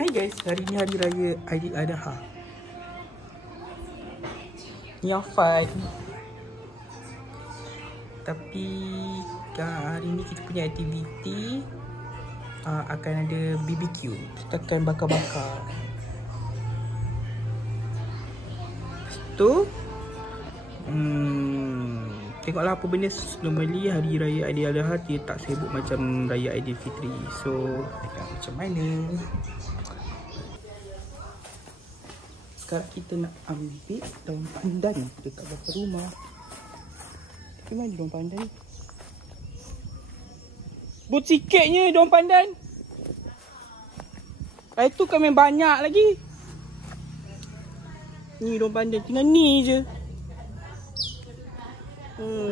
Hai guys, hari ni hari raya Aidiladha. Ni Afan. Tapi hari ni kita punya aktiviti akan ada BBQ. Kita akan bakar-bakar. Lepas tu tengoklah apa benda. Normally hari raya Aidiladha dia tak sibuk macam raya Aidilfitri. So tengok macam mana. Sekarang kita nak ambil daun pandan dekat belakang rumah. Tapi mana daun pandan ni? But sikitnya daun pandan. Itu kan main banyak lagi. Ni daun pandan tinggal ni je.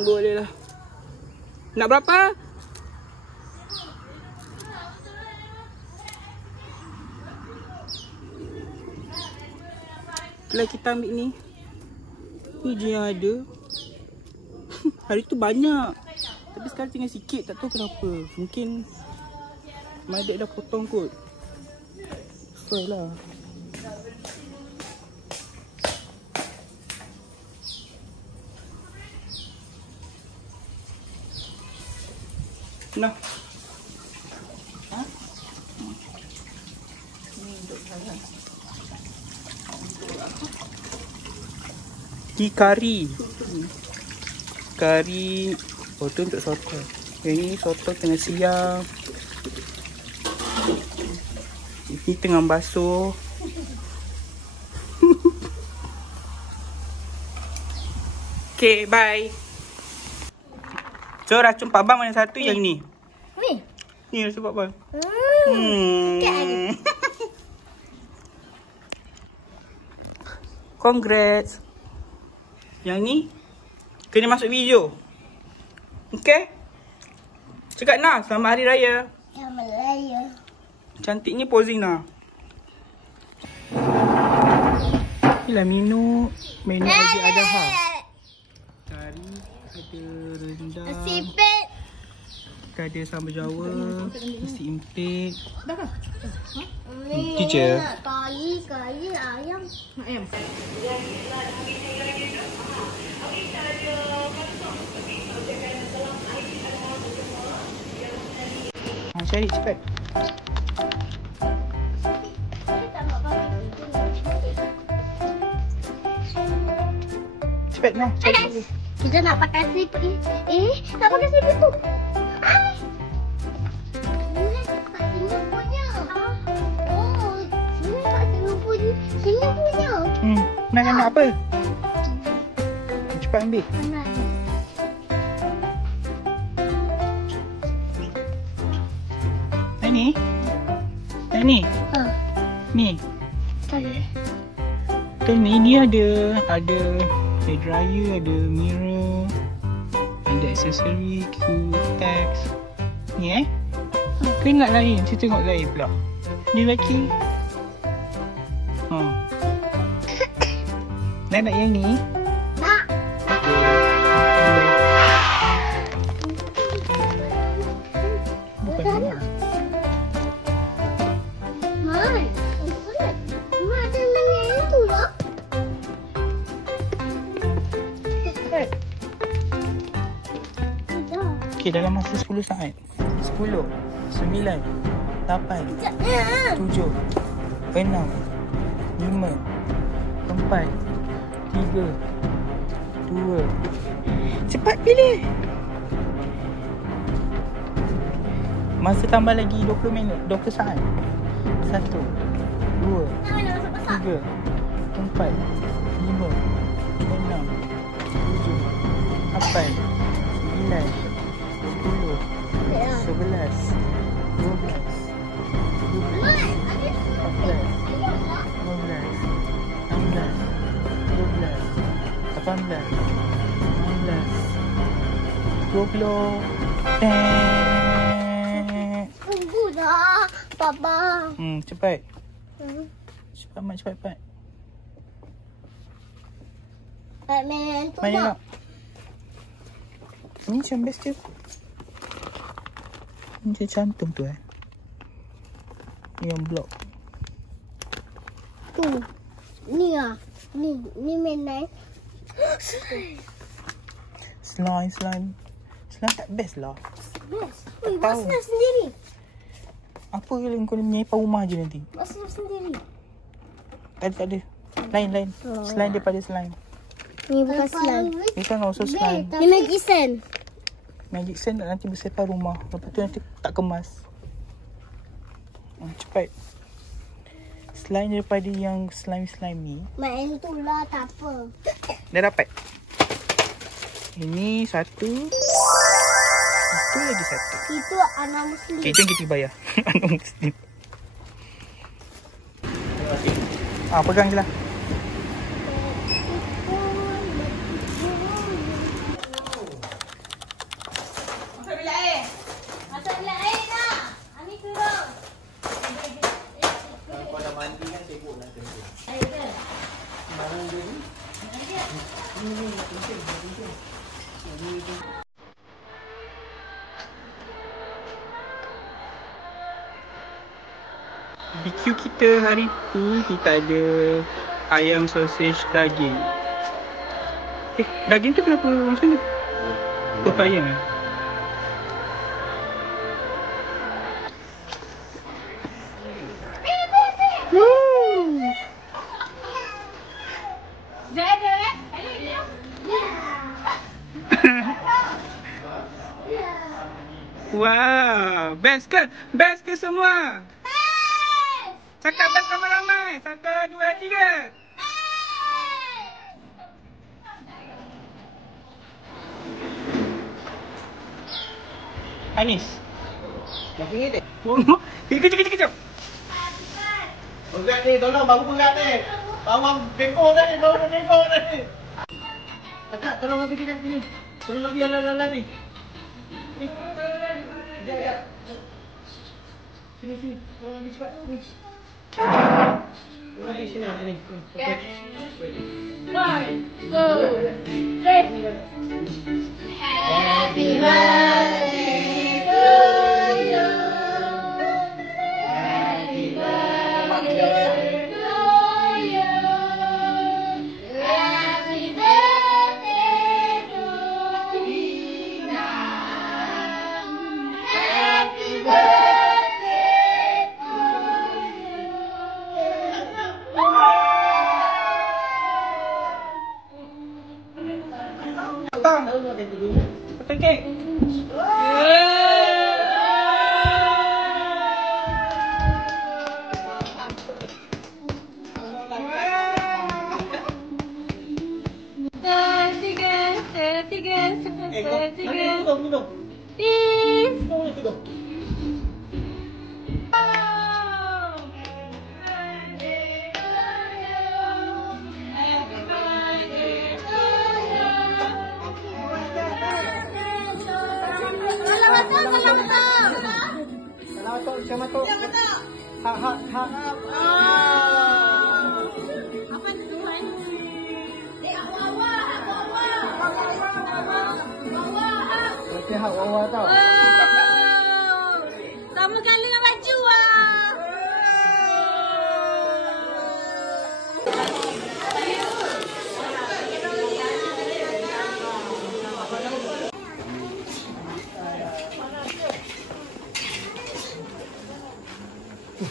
Boleh lah. Nak berapa? Itulah kita ambil ni. Ni je yang ada. Hari tu banyak. Tapi sekarang tinggal sikit. Tak tahu kenapa. Mungkin mak adik dah potong kot. Sesuai lah. Nah. Ha? Ni untuk saya. Ni kari. Kari. Oh tu untuk soto. Yang ni soto tengah siap. Ini tengah basuh. Okay, bye. So racun Pak Bang mana satu yang ni? Ni. Ni racun Pak Bang. Congrats. Yang ni kena masuk video. Okay? Cakap Nah, selamat hari raya. Selamat raya. Cantiknya posing Nah. Inilah menu Aidiladha. Kari, ada rendang, Nasi impit. ada sambal Jawa, nasi impit. Dah kah? Teacher. Kari, ayam. Ayam. Cari cepat. Cepat Nah, cari. Kita nak pakai siput ni. Nak pakai siput tu. Ini kat sini punya. Oh, ini kat sini punya. Sini punya. Nak apa? Cepat ambil. Mana? Ni? Ni? Ni? Tadi. Ni ada hair dryer, ada mirror, ada aksesori, Q-Tex. Ni Kau ingat lain? Saya tengok lain pula. Ni lelaki. Nak yang ni? Nak. Bukan ni. Okay, dalam masa 10 saat. 10, 9, 8, 7, 6, 5, 4, 3, 2. Cepat pilih. Masa tambah lagi 20 minit, 20 saat. 1, 2, 3, 4, 5, 6, 7, 8, 9, 10, 11, 12, 20. Tunggu dah, Papa. Cepat. Cepat, Mak. Cepat. Batman, Mana nak? Ni macam best je. Ni macam cantum tu Yang blok. tu. Ni lah. Ni mainan. Slime. Slime tak best lah. Best. Tak Ui, tahu. buat sendiri. Apa yang kau menyiapkan rumah je nanti? Buat sendiri. Tak ada. Lain. Slime daripada slime. Ni bukan slime. Ni kan also slime. Ni magic sand. Magic sand nanti bersepah rumah. Lepas tu nanti tak kemas. Cepat. Selain daripada yang slime ni, Main tu lah, tak apa. dah dapat. Ini satu. Itu lagi satu. Itu anak muslim. Okay, jom kita bayar. Anak muslim. Pegang je lah. Masuk bilik air dah. Ani turun. Kau dah mandi kan sibuk lah. Air ke? BQ kita hari tu kita ada ayam sausage daging. Daging tu kenapa macam ni? Kuku ayam eh? Wow, best ke? Best ke semua? Cakap best ramai-ramai. 1, 2, 3. Anis. Dah tinggi tak? Kejap. Pegat ni, tolong baru pegat ni. Bawang bengkok ni, bawang bengkok ni. Kakak, tolong lagi kita sini. Tolong lagi alat-alat ni. Ni. Sekejap. Sini. Tolong lagi cepat. Ni. Tolong lagi sini. Sini. Happy birthday to you. Happy birthday to you. Happy birthday to Dina. Happy birthday to you. Potong kek. Tiga. Tunggu. Peace. Tunggu. Selamat tu. Hak. Apa tu Tuhan? Nanti hak wawa tau. Sama kali dengan baju ah.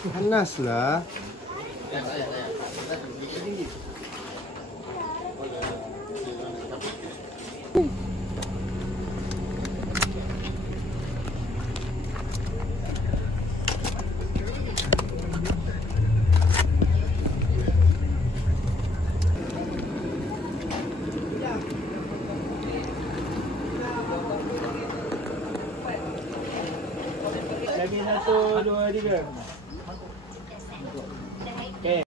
Panas lah. Lagi 1, 2, 3.